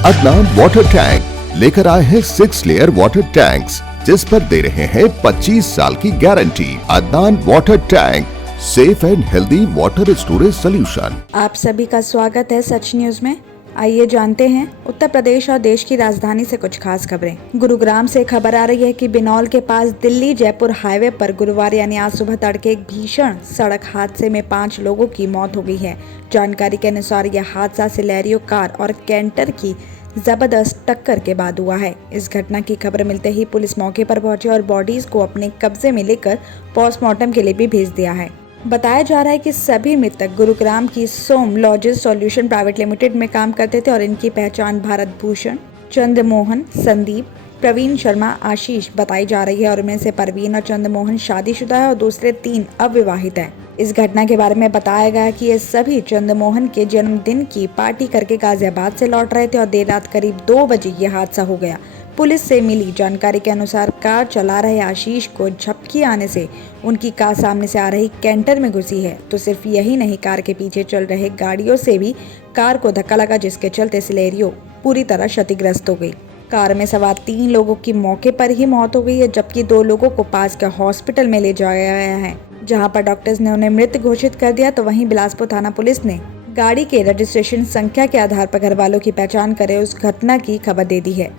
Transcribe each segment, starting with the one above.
Adnan water tank लेकर आए हैं 6 लेयर वाटर टैंक्स जिस पर दे रहे हैं 25 साल की guarantee. Adnan water tank, safe and healthy water storage solution. आप सभी का स्वागत है सच न्यूज में। आइए जानते हैं उत्तर प्रदेश और देश की राजधानी से कुछ खास खबरें। गुरुग्राम से खबर आ रही है कि बिनौल के पास दिल्ली जयपुर हाईवे पर गुरुवार यानी आज सुबह तड़के एक भीषण सड़क हादसे में 5 लोगों की मौत हो गई है। जानकारी के अनुसार यह हादसा सिलेरियो कार और कैंटर की जबरदस्त टक्कर के बाद हुआ है। इस घटना की खबर मिलते ही पुलिस मौके पर पहुंची और बॉडीज को अपने कब्जे में लेकर पोस्टमार्टम के लिए भी भेज दिया है। बताया जा रहा है कि सभी मृतक गुरुग्राम की सोम लॉजिस सॉल्यूशन प्राइवेट लिमिटेड में काम करते थे और इनकी पहचान भारत भूषण, चंद्रमोहन, संदीप, प्रवीण शर्मा, आशीष बताई जा रही है और इनमें से परवीन और चंद्रमोहन शादीशुदा है और दूसरे 3 अविवाहित हैं। इस घटना के बारे में बताया गया कि ये सभी चंद्रमोहन के जन्मदिन की पार्टी करके गाजियाबाद से लौट रहे थे और देर रात करीब 2 बजे ये हादसा हो गया। पुलिस से मिली जानकारी के अनुसार कार चला रहे आशीष को झपकी आने से उनकी कार सामने से आ रही कैंटर में घुसी है। तो सिर्फ यही नहीं, कार के पीछे चल रहे गाड़ियों से भी कार को धक्का लगा जिसके चलते सिलेरियो पूरी तरह क्षतिग्रस्त हो गई। कार में सवार 3 लोगों की मौके पर ही मौत हो गई है जबकि 2 लोगों को पास के हॉस्पिटल में ले जाया गया है जहां पर डॉक्टर्स ने उन्हें मृत घोषित कर दिया। तो वहीं बिलासपुर थाना पुलिस ने गाड़ी के रजिस्ट्रेशन संख्या के आधार पर घर वालों की पहचान करे उस घटना की खबर दे दी है।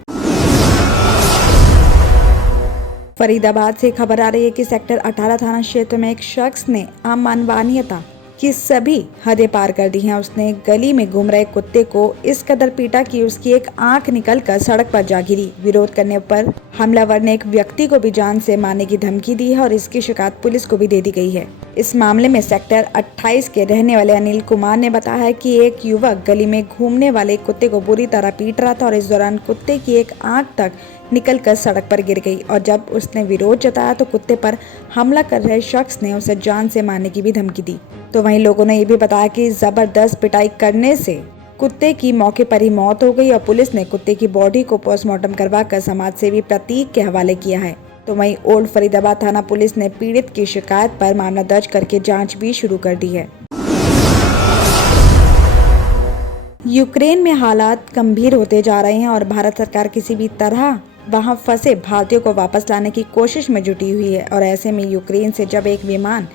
फरीदाबाद से खबर आ रही है कि सेक्टर 18 थाना क्षेत्र में एक शख्स ने अमानवीयता की सभी हदें पार कर दी हैं। उसने गली में घूम रहे कुत्ते को इस कदर पीटा कि उसकी एक आंख निकलकर सड़क पर जा गिरी। विरोध करने पर हमलावर ने एक व्यक्ति को भी जान से मारने की धमकी दी है और इसकी शिकायत पुलिस को भी दे दी गई है। इस मामले में सेक्टर 28 के रहने वाले अनिल कुमार ने बताया कि एक युवक गली में घूमने वाले कुत्ते को बुरी तरह पीट रहा था और इस दौरान कुत्ते की एक आंख तक निकलकर सड़क पर गिर गई और जब उसने विरोध जताया तो कुत्ते पर हमला कर रहे शख्स ने उसे जान से मारने की भी धमकी दी। तो वहीं लोगों ने ये भी बताया कि जबरदस्त पिटाई करने से कुत्ते की मौके पर ही मौत हो गई और पुलिस ने कुत्ते की बॉडी को पोस्टमार्टम करवाकर समाज सेवी प्रतीक के हवाले किया है। तो वहीं ओल्ड फरीदाबाद थाना पुलिस ने पीड़ित की शिकायत पर मामला दर्ज करके जांच भी शुरू कर दी है। यूक्रेन में हालात गंभीर होते जा रहे हैं और भारत सरकार किसी भी तरह वहां फंसे भारतीयों को वापस लाने की कोशिश में जुटी हुई है और ऐसे में यूक्रेन से जब एक विमान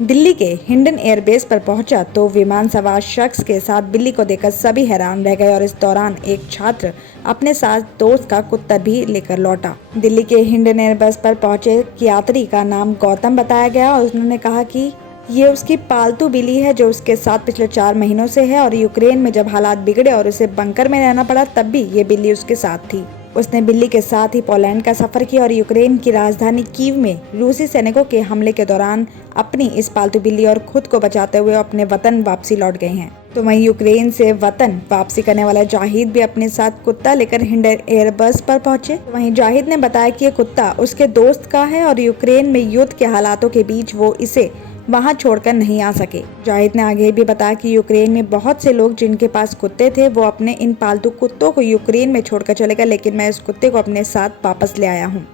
दिल्ली के हिंडन एयरबेस पर पहुंचा तो विमान सवार शख्स के साथ बिल्ली को देखकर सभी हैरान रह गए और इस दौरान एक छात्र अपने साथ दोस्त का कुत्ता भी लेकर लौटा। दिल्ली के हिंडन एयरबेस पर पहुंचे यात्री का नाम गौतम बताया गया और उन्होंने कहा कि ये उसकी पालतू बिल्ली है जो उसके साथ पिछले 4 महीनों से है और यूक्रेन में जब हालात बिगड़े और उसे बंकर में रहना पड़ा तब भी ये बिल्ली उसके साथ थी। उसने बिल्ली के साथ ही पोलैंड का सफर किया और यूक्रेन की राजधानी कीव में रूसी सैनिकों के हमले के दौरान अपनी इस पालतू बिल्ली और खुद को बचाते हुए अपने वतन वापसी लौट गए हैं। तो वहीं यूक्रेन से वतन वापसी करने वाला जाहिद भी अपने साथ कुत्ता लेकर हिंडन एयरबस पर पहुंचे। वहीं जाहिद ने बताया कि ये कुत्ता उसके दोस्त का है और यूक्रेन में युद्ध के हालातों के बीच वो इसे वहां छोड़कर नहीं आ सके। जाहिद ने आगे भी बताया कि यूक्रेन में बहुत से लोग जिनके पास कुत्ते थे वो अपने इन पालतू कुत्तों को यूक्रेन में छोड़कर चले गए, लेकिन मैं इस कुत्ते को अपने साथ वापस ले आया हूँ।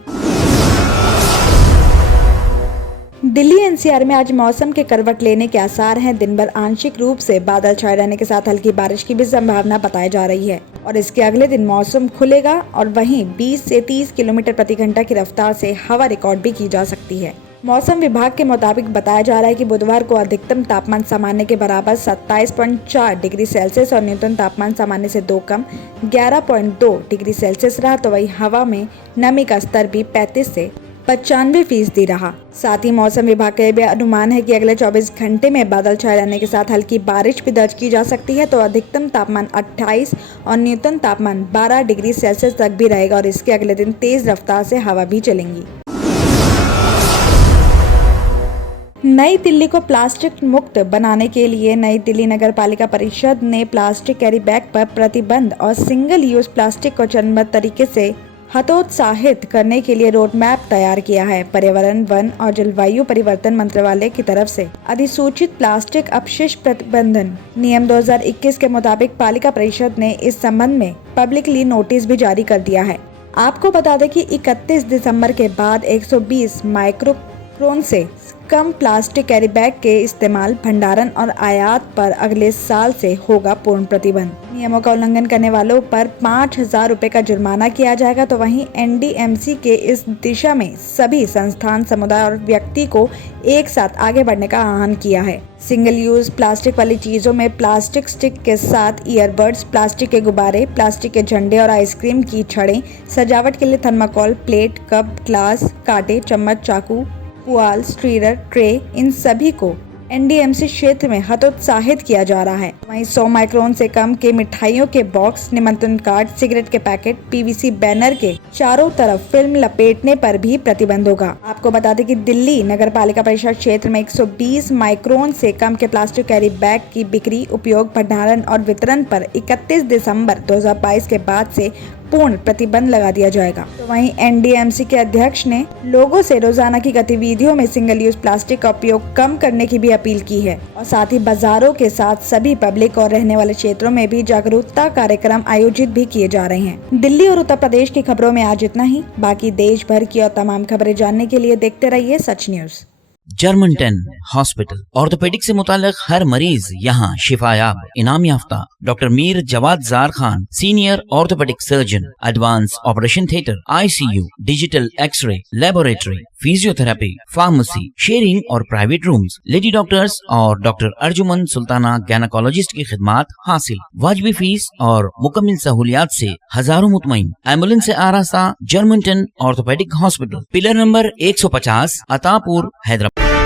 दिल्ली एनसीआर में आज मौसम के करवट लेने के आसार हैं। दिन भर आंशिक रूप से बादल छाए रहने के साथ हल्की बारिश की भी संभावना बताई जा रही है और इसके अगले दिन मौसम खुलेगा और वहीं 20 से 30 किलोमीटर प्रति घंटा की रफ्तार से हवा रिकॉर्ड भी की जा सकती है। मौसम विभाग के मुताबिक बताया जा रहा है कि बुधवार को अधिकतम तापमान सामान्य के बराबर 27.4 डिग्री सेल्सियस और न्यूनतम तापमान सामान्य से 2 कम 11.2 डिग्री सेल्सियस रहा। तो वही हवा में नमी का स्तर भी 35 से 95% रहा। साथ ही मौसम विभाग का भी अनुमान है कि अगले 24 घंटे में बादल छाए रहने के साथ हल्की बारिश भी दर्ज की जा सकती है। तो अधिकतम तापमान 28 और न्यूनतम तापमान 12 डिग्री सेल्सियस तक भी रहेगा और इसके अगले दिन तेज रफ्तार से हवा भी चलेंगी। नई दिल्ली को प्लास्टिक मुक्त बनाने के लिए नई दिल्ली नगर पालिका परिषद ने प्लास्टिक कैरी बैग पर प्रतिबंध और सिंगल यूज प्लास्टिक को चरणबद्ध तरीके से हतोत्साहित करने के लिए रोड मैप तैयार किया है। पर्यावरण, वन और जलवायु परिवर्तन मंत्रालय की तरफ से अधिसूचित प्लास्टिक अपशिष्ट प्रतिबंधन नियम 2021 के मुताबिक पालिका परिषद ने इस संबंध में पब्लिकली नोटिस भी जारी कर दिया है। आपको बता दें कि 31 दिसंबर के बाद 120 माइक्रोन से कम प्लास्टिक कैरी बैग के इस्तेमाल, भंडारण और आयात पर अगले साल से होगा पूर्ण प्रतिबंध। नियमों का उल्लंघन करने वालों पर 5,000 रुपए का जुर्माना किया जाएगा। तो वहीं एनडीएमसी के इस दिशा में सभी संस्थान, समुदाय और व्यक्ति को एक साथ आगे बढ़ने का आह्वान किया है। सिंगल यूज प्लास्टिक वाली चीजों में प्लास्टिक स्टिक के साथ ईयरबड्स, प्लास्टिक के गुब्बारे, प्लास्टिक के झंडे और आइसक्रीम की छड़ें, सजावट के लिए थर्माकोल, प्लेट, कप, ग्लास, कांटे, चम्मच, चाकू, पुआल, स्टीरर, ट्रे, इन सभी को एनडीएमसी क्षेत्र में हतोत्साहित किया जा रहा है। वहीं 100 माइक्रोन से कम के मिठाइयों के बॉक्स, निमंत्रण कार्ड, सिगरेट के पैकेट, पीवीसी बैनर के चारों तरफ फिल्म लपेटने पर भी प्रतिबंध होगा। आपको बता दें कि दिल्ली नगर पालिका परिषद क्षेत्र में 120 माइक्रोन से कम के प्लास्टिक कैरी बैग की बिक्री, उपयोग, भंडारण और वितरण पर 31 दिसंबर 2022 के बाद से पूर्ण प्रतिबंध लगा दिया जाएगा। तो वहीं एनडीएमसी के अध्यक्ष ने लोगों से रोजाना की गतिविधियों में सिंगल यूज प्लास्टिक का उपयोग कम करने की भी अपील की है और साथ ही बाजारों के साथ सभी पब्लिक और रहने वाले क्षेत्रों में भी जागरूकता कार्यक्रम आयोजित भी किए जा रहे हैं। दिल्ली और उत्तर प्रदेश की खबरों में आज इतना ही। बाकी देश भर की और तमाम खबरें जानने के लिए देखते रहिए Sach news. German 10 hospital orthopaedic से मुताल्लिक हर मरीज यहाँ शिफायाब। इनाम याफ्ता doctor Mir Jawad Zar Khan, senior orthopaedic surgeon, advance operation theatre, ICU, digital x ray, laboratory, physiotherapy, pharmacy, sharing और प्राइवेट रूम्स, लेडी डॉक्टर्स और डॉक्टर अर्जुमन सुल्ताना गैनाकोलॉजिस्ट की खिदमात हासिल। वाजबी फीस और मुकम्मल सहूलियात से हजारों मुतमईन। एम्बुलेंस से आरास्ता German 10 orthopaedic hospital, pillar number 150, Attapur, Hyderabad.